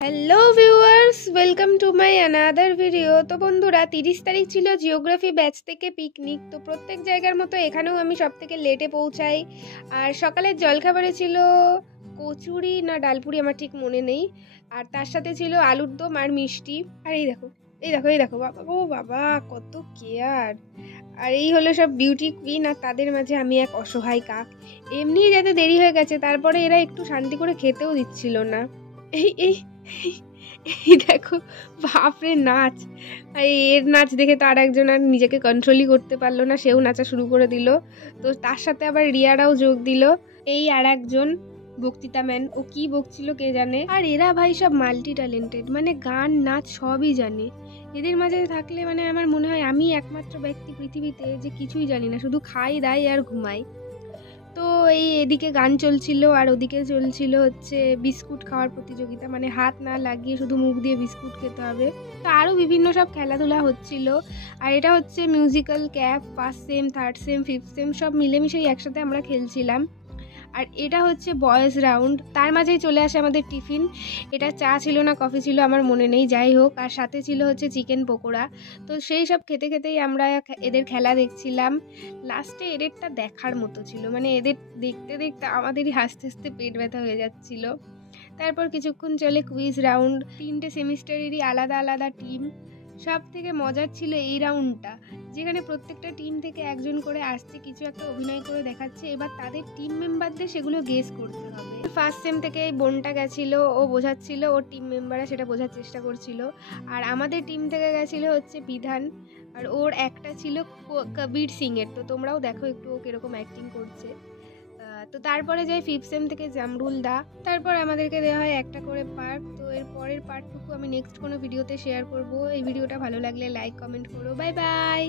Hello viewers, welcome to my another video. তো বন্ধুরা, 30 তারিখ ছিল জিওগ্রাফি ব্যাচ থেকে পিকনিক। তো প্রত্যেক জায়গার মতো এখানেও আমি সব থেকে লেটে পৌঁছাই। আর সকালের জলখাবারে ছিল কচুরি না ডালপুরি, আমার ঠিক মনে নেই। আর তার সাথে ছিল আলুর দম আর মিষ্টি। আর এই দেখো, বাবা, ও বাবা, কত কেয়ার! আর এই হলো সব বিউটি কুইন, আর তাদের মাঝে আমি এক অসহায় কাক। এমনি যাতে দেরি হয়ে গেছে, তারপরে এরা একটু শান্তি করে খেতেও দিচ্ছিল না। এই এই এই দেখো, বাপরে নাচ! আর এর নাচ দেখে তো আর একজন আর নিজেকে কন্ট্রোলই করতে পারলো না, সেও নাচা শুরু করে দিল। তো তার সাথে আবার রিয়ারাও যোগ দিল। এই আর একজন বক্তৃতা ম্যান, ও কি বকছিল কে জানে। আর এরা ভাই সব মাল্টি ট্যালেন্টেড, মানে গান নাচ সবই জানে। এদের মাঝে থাকলে মানে আমার মনে হয় আমি একমাত্র ব্যক্তি পৃথিবীতে যে কিছুই জানি না, শুধু খাই দাই আর ঘুমাই। তো এই এদিকে গান চলছিল আর ওদিকে চলছিল হচ্ছে বিস্কুট খাওয়ার প্রতিযোগিতা, মানে হাত না লাগিয়ে শুধু মুখ দিয়ে বিস্কুট খেতে হবে। তো আরও বিভিন্ন সব খেলাধুলা হচ্ছিল। আর এটা হচ্ছে musical cap, first same, third same, fifth same সব মিলেমিশেই একসাথে আমরা খেলছিলাম। আর এটা হচ্ছে বয়েজ রাউন্ড। তার মাঝেই চলে আসে আমাদের টিফিন। এটা চা ছিল না কফি ছিল আমার মনে নেই, যাই হোক। আর সাথে ছিল হচ্ছে চিকেন পকোড়া। তো সেই সব খেতে খেতেই আমরা এদের খেলা দেখছিলাম। লাস্টে এদেরটা দেখার মতো ছিল, মানে এদের দেখতে দেখতে আমাদেরই হাসতে হাসতে পেট ব্যথা হয়ে যাচ্ছিল। তারপর কিছুক্ষণ চলে কুইজ রাউন্ড। 3টে সেমিস্টারেরই আলাদা আলাদা টিম। সব থেকে মজার ছিল এই রাউন্ডটা, যেখানে প্রত্যেকটা টিম থেকে একজন করে আসছে, কিছু একটা অভিনয় করে দেখাচ্ছে, এবার তাদের টিম মেম্বারদের সেগুলো গেস করতে হবে। ফার্স্ট সেম থেকে এই বোনটা গেছিল, ও বোঝাচ্ছিল, ওর টিম মেম্বাররা সেটা বোঝার চেষ্টা করছিল। আর আমাদের টিম থেকে গেছিল হচ্ছে বিধান, আর ওর একটা ছিল কবির সিং এর। তো তোমরাও দেখো একটু ও কিরকম অ্যাক্টিং করছে। তো তারপরে যাই ফিফথ সেম থেকে জামরুল দা। তারপর আমাদেরকে দেওয়া হয় একটা করে পার্ট। তো এর পরের পার্টটুকু আমি নেক্সট কোনো ভিডিওতে শেয়ার করব। এই ভিডিওটা ভালো লাগলে লাইক কমেন্ট করো। Bye bye.